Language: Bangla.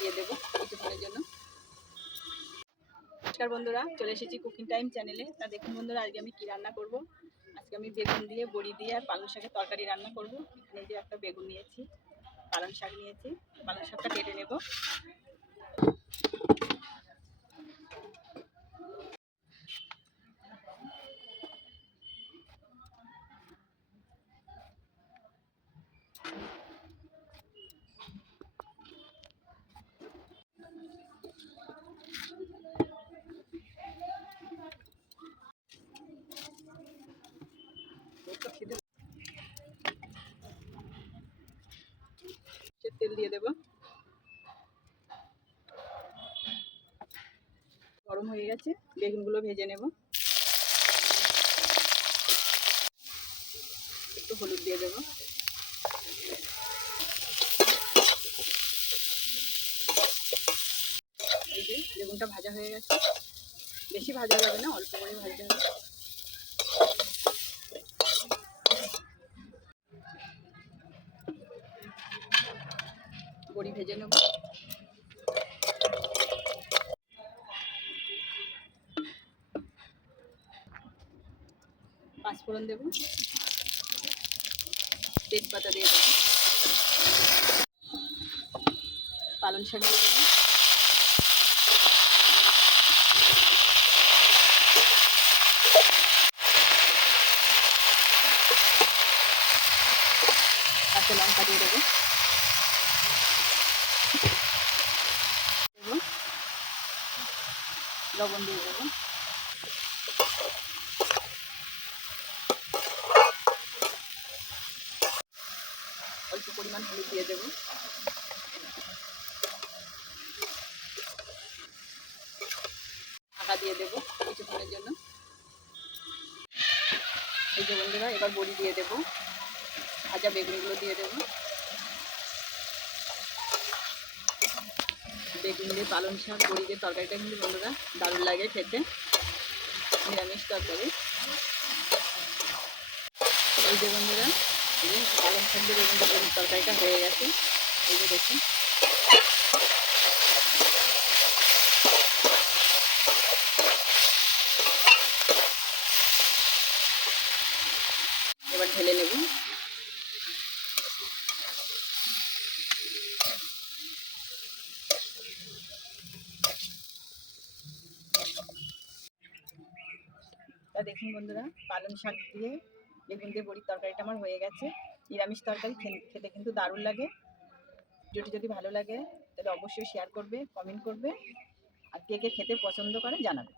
দিয়ে দেবো কিছুক্ষণের জন্য। নমস্কার বন্ধুরা, চলে এসেছি কুকিং টাইম চ্যানেলে। তা দেখুন বন্ধুরা, আজকে আমি কি রান্না করব। আজকে আমি বেগুন দিয়ে, বড়ি দিয়ে আর পালং শাকের তরকারি রান্না করব। এখানে যে একটা বেগুন নিয়েছি, পালং শাক নিয়েছি, পালং শাকটা কেটে নেব। তেল দিয়ে দেব। গরম হয়ে গেছে, বেগুনগুলো ভেজে নেব। একটু হলুদ দিয়ে দেব। এই যে বেগুনটা ভাজা হয়ে গেছে, বেশি ভাজা যাবে না, অল্প করে ভাজতে হবে। বড়ি ভেজে নেব। পাঁচফোড়ন দেব, তেজপাতা দিয়ে দেবো, পালং শাক দিয়ে দেবো, কাঁচা লঙ্কা দিয়ে দেবো, লবণ দিয়ে দেবো, অল্প পরিমাণ হলুদ দিয়ে দেবো, ঢাকা দিয়ে দেবো কিছুক্ষণের জন্য। এই যে বন্ধুরা, এবার বড়ি দিয়ে দেবো, ভাজা বেগুনগুলো দিয়ে দেবো। বেগুন দিয়ে পালং শাক, বড়ি দিয়ে তরকারিটা কিন্তু বন্ধুরা দারুণ লাগে খেতে, নিরামিষ তরকারি। এই যে বন্ধুরা, পালং শাক দিয়ে বেগুন দিয়ে বড়ির তরকারিটা হয়ে গেছে। এই যে দেখুন, এবার ঢেলে নেব। তা দেখুন বন্ধুরা, পালং শাক দিয়ে বেগুন দিয়ে বড়ির তরকারিটা আমার হয়ে গেছে। নিরামিষ তরকারি খেতে কিন্তু দারুণ লাগে। ভিডিওটি যদি ভালো লাগে তাহলে অবশ্যই শেয়ার করবে, কমেন্ট করবে, আর কে কে খেতে পছন্দ করে জানাবে।